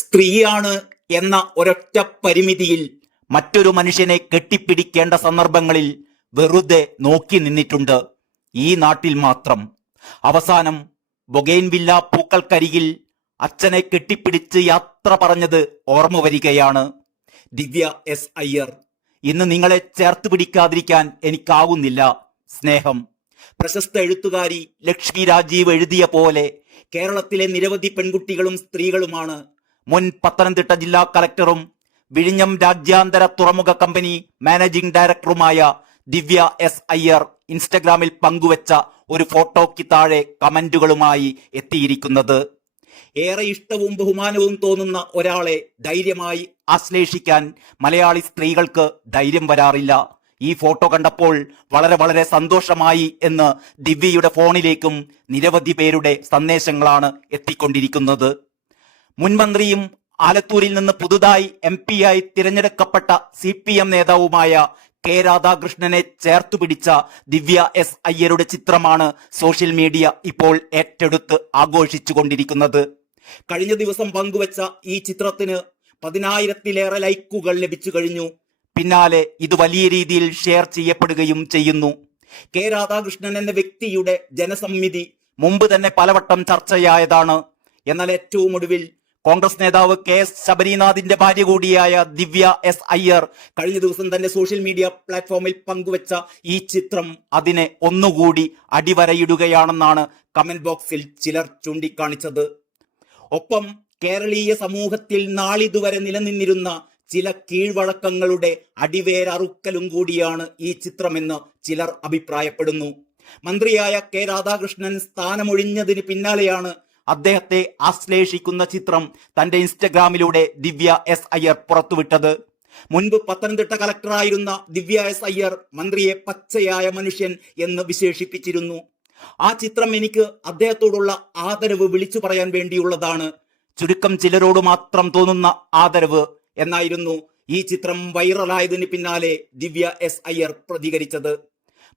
സ്ത്രീയാണ് എന്ന ഒരൊറ്റ പരിമിതിയിൽ മറ്റൊരു മനുഷ്യനെ കെട്ടിപ്പിടിക്കേണ്ട സന്ദർഭങ്ങളിൽ വെറുതെ നോക്കി നിന്നിട്ടുണ്ട് ഈ നാട്ടിൽ മാത്രം. അവസാനം ബൊഗെയിൻവില്ല പൂക്കൾക്കരികിൽ അച്ഛനെ കെട്ടിപ്പിടിച്ച് യാത്ര പറഞ്ഞത് ഓർമ്മ വരികയാണ്. ദിവ്യ എസ് അയ്യർ, ഇന്ന് നിങ്ങളെ ചേർത്ത് പിടിക്കാതിരിക്കാൻ എനിക്കാവുന്നില്ല. സ്നേഹം. പ്രശസ്ത എഴുത്തുകാരി ലക്ഷ്മി രാജീവ് എഴുതിയ പോലെ കേരളത്തിലെ നിരവധി പെൺകുട്ടികളും സ്ത്രീകളുമാണ് മുൻ പത്തനംതിട്ട ജില്ലാ കളക്ടറും വിഴിഞ്ഞം രാജ്യാന്തര തുറമുഖ കമ്പനി മാനേജിംഗ് ഡയറക്ടറുമായ ദിവ്യ എസ് അയ്യർ ഇൻസ്റ്റഗ്രാമിൽ പങ്കുവച്ച ഒരു ഫോട്ടോയ്ക്ക് താഴെ കമന്റുകളുമായി എത്തിയിരിക്കുന്നത്. ഏറെ ഇഷ്ടവും ബഹുമാനവും തോന്നുന്ന ഒരാളെ ധൈര്യമായി ആശ്ലേഷിക്കാൻ മലയാളി സ്ത്രീകൾക്ക് ധൈര്യം വരാറില്ല. ഈ ഫോട്ടോ കണ്ടപ്പോൾ വളരെ വളരെ സന്തോഷമായി എന്ന് ദിവ്യയുടെ ഫോണിലേക്കും നിരവധി പേരുടെ സന്ദേശങ്ങളാണ് എത്തിക്കൊണ്ടിരിക്കുന്നത്. മുൻമന്ത്രിയും ആലത്തൂരിൽ നിന്ന് പുതുതായി MP ആയി തിരഞ്ഞെടുക്കപ്പെട്ട CPM നേതാവുമായ കെ രാധാകൃഷ്ണനെ ചേർത്തുപിടിച്ച ദിവ്യ എസ് അയ്യരുടെ ചിത്രമാണ് സോഷ്യൽ മീഡിയ ഇപ്പോൾ ഏറ്റെടുത്ത് ആഘോഷിച്ചുകൊണ്ടിരിക്കുന്നത്. കഴിഞ്ഞ ദിവസം പങ്കുവച്ച ഈ ചിത്രത്തിന് 10,000-ലേറെ ലൈക്കുകൾ ലഭിച്ചു കഴിഞ്ഞു. പിന്നാലെ ഇത് വലിയ രീതിയിൽ ഷെയർ ചെയ്യപ്പെടുകയും ചെയ്യുന്നു. കെ രാധാകൃഷ്ണൻ എന്ന വ്യക്തിയുടെ ജനസമ്മിതി മുമ്പ് തന്നെ പലവട്ടം ചർച്ചയായതാണ്. എന്നാൽ ഏറ്റവും ഒടുവിൽ കോൺഗ്രസ് നേതാവ് KS ശബരിനാഥിന്റെ ഭാര്യ കൂടിയായ ദിവ്യ എസ് അയ്യർ കഴിഞ്ഞ ദിവസം തന്നെ സോഷ്യൽ മീഡിയ പ്ലാറ്റ്ഫോമിൽ പങ്കുവച്ച ഈ ചിത്രം അതിനെ ഒന്നുകൂടി അടിവരയിടുകയാണെന്നാണ് കമന്റ് ബോക്സിൽ ചിലർ ചൂണ്ടിക്കാണിച്ചത്. ഒപ്പം കേരളീയ സമൂഹത്തിൽ നാളിതുവരെ നിലനിന്നിരുന്ന ചില കീഴ്വഴക്കങ്ങളുടെ അടിവേരറുക്കലും കൂടിയാണ് ഈ ചിത്രമെന്ന് ചിലർ അഭിപ്രായപ്പെടുന്നു. മന്ത്രിയായ കെ രാധാകൃഷ്ണൻ സ്ഥാനമൊഴിഞ്ഞതിന് പിന്നാലെയാണ് അദ്ദേഹത്തെ ആശ്ലേഷിക്കുന്ന ചിത്രം തന്റെ ഇൻസ്റ്റഗ്രാമിലൂടെ ദിവ്യ എസ് അയ്യർ പുറത്തുവിട്ടത്. മുൻപ് പത്തനംതിട്ട കളക്ടറായിരുന്ന ദിവ്യ എസ് അയ്യർ മന്ത്രിയെ പച്ചയായ മനുഷ്യൻ എന്ന് വിശേഷിപ്പിച്ചിരുന്നു. ആ ചിത്രം എനിക്ക് അദ്ദേഹത്തോടുള്ള ആദരവ് വിളിച്ചു പറയാൻ വേണ്ടിയുള്ളതാണ്, ചുരുക്കം ചിലരോട് മാത്രം തോന്നുന്ന ആദരവ് എന്നായിരുന്നു ഈ ചിത്രം വൈറലായതിന് പിന്നാലെ ദിവ്യ എസ് അയ്യർ പ്രതികരിച്ചത്.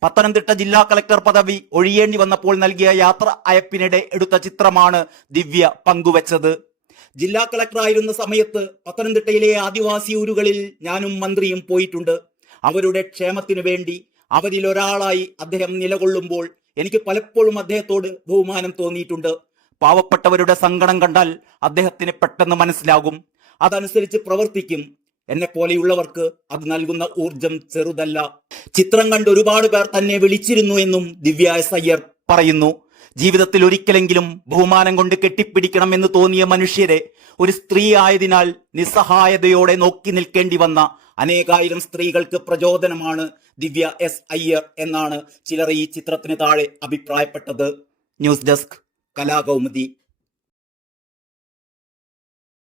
പത്തനംതിട്ട ജില്ലാ കളക്ടർ പദവി ഒഴിയേണ്ടി വന്നപ്പോൾ നൽകിയ യാത്ര അയപ്പിനിടെ എടുത്ത ചിത്രമാണ് ദിവ്യ പങ്കുവച്ചത്. ജില്ലാ കളക്ടറായിരുന്ന സമയത്ത് പത്തനംതിട്ടയിലെ ആദിവാസി ഊരുകളിൽ ഞാനും മന്ത്രിയും പോയിട്ടുണ്ട്. അവരുടെ ക്ഷേമത്തിനു വേണ്ടി അവരിലൊരാളായി അദ്ദേഹം നിലകൊള്ളുമ്പോൾ എനിക്ക് പലപ്പോഴും അദ്ദേഹത്തോട് ബഹുമാനം തോന്നിയിട്ടുണ്ട്. പാവപ്പെട്ടവരുടെ സങ്കടം കണ്ടാൽ അദ്ദേഹത്തിന് പെട്ടെന്ന് മനസ്സിലാകും, അതനുസരിച്ച് പ്രവർത്തിക്കും. എന്നെ പോലെയുള്ളവർക്ക് അത് നൽകുന്ന ഊർജം ചെറുതല്ല. ചിത്രം കണ്ട് ഒരുപാട് പേർ തന്നെ വിളിച്ചിരുന്നു എന്നും ദിവ്യ എസ് അയ്യർ പറയുന്നു. ജീവിതത്തിൽ ഒരിക്കലെങ്കിലും ബഹുമാനം കൊണ്ട് കെട്ടിപ്പിടിക്കണം എന്ന് തോന്നിയ മനുഷ്യരെ ഒരു സ്ത്രീ ആയതിനാൽ നിസ്സഹായതയോടെ നോക്കി നിൽക്കേണ്ടി വന്ന അനേകായിരം സ്ത്രീകൾക്ക് പ്രചോദനമാണ് ദിവ്യ എസ് അയ്യർ എന്നാണ് ചിലർ ഈ ചിത്രത്തിന് താഴെ അഭിപ്രായപ്പെട്ടത്. News desk, Kalakaumudi.